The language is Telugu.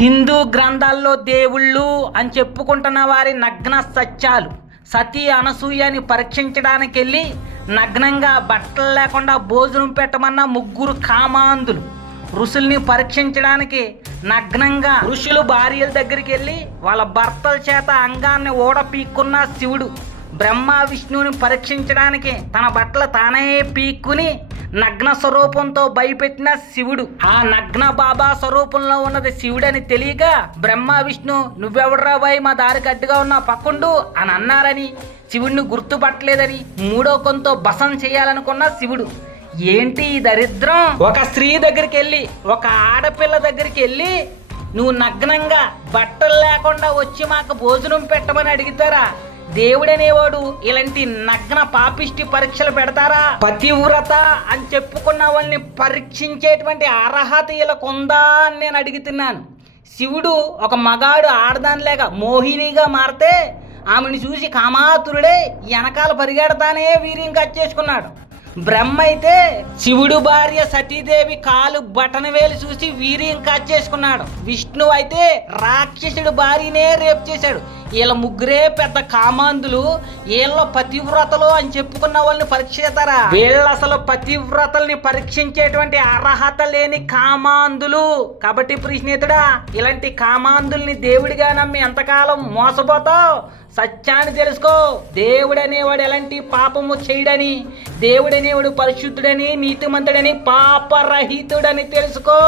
హిందూ గ్రంథాల్లో దేవుళ్ళు అని చెప్పుకుంటున్న వారి నగ్న సత్యాలు. సతీ అనసూయని పరీక్షించడానికి వెళ్ళి నగ్నంగా బట్టలు లేకుండా భోజనం పెట్టమన్న ముగ్గురు కామాంధులు. ఋషుల్ని పరీక్షించడానికి నగ్నంగా ఋషులు భార్యల దగ్గరికి వెళ్ళి వాళ్ళ భర్తల చేత అంగాన్ని ఓడపీక్కున్న శివుడు. బ్రహ్మ విష్ణువుని పరీక్షించడానికి తన బట్టలు తానే పీక్కుని నగ్న స్వరూపంతో భయపెట్టిన శివుడు. ఆ నగ్న బాబా స్వరూపంలో ఉన్నది శివుడని తెలియక బ్రహ్మ విష్ణు నువ్వెవడరా బాయ్ మా దారికి అడ్డుగా ఉన్న పక్కుండు అని అన్నారని శివుడిని గుర్తుపట్టలేదని మూడో కొంతో బసం చేయాలనుకున్న శివుడు. ఏంటి ఈ దరిద్రం? ఒక స్త్రీ దగ్గరికి వెళ్ళి ఒక ఆడపిల్ల దగ్గరికి వెళ్ళి నువ్వు నగ్నంగా బట్టలు లేకుండా వచ్చి మాకు భోజనం పెట్టమని అడుగుతారా? దేవుడనేవాడు ఇలాంటి నగ్న పాపిష్టి పరీక్షలు పెడతారా? పతివ్రత అని చెప్పుకున్న వాళ్ళని పరీక్షించేటువంటి అర్హత వీళ్ళకుందా అని నేను అడుగుతున్నాను. శివుడు ఒక మగాడు ఆడదానిలేక మోహినిగా మారితే ఆమెను చూసి కామాతురుడే వెనకాల పరిగెడతానే వీర్యం కచ్చేసుకున్నాడు. బ్రహ్మ అయితే శివుడు భార్య సతీదేవి కాలు బటన వేలు చూసి వీర్యం కచ్చేసుకున్నాడు. విష్ణువు అయితే రాక్షసుడు భార్యనే రేపు చేశాడు. వీళ్ళ ముగ్గురే పెద్ద కామాంధులు. వీళ్ళ పతివ్రతలు అని చెప్పుకున్న వాళ్ళని పరీక్షిస్తారా? వీళ్ళ అసలు పతివ్రతల్ని పరీక్షించేటువంటి అర్హత లేని కామాంధులు. కాబట్టి ప్రియస్నేహితుడా, ఇలాంటి కామాంధుల్ని దేవుడిగా నమ్మి ఎంతకాలం మోసపోతావు? సత్యాన్ని తెలుసుకో. దేవుడనేవాడు ఎలాంటి పాపము చేయడని, దేవుడనేవాడు పరిశుద్ధుడని, నీతిమంతుడని, పాపరహితుడని తెలుసుకో.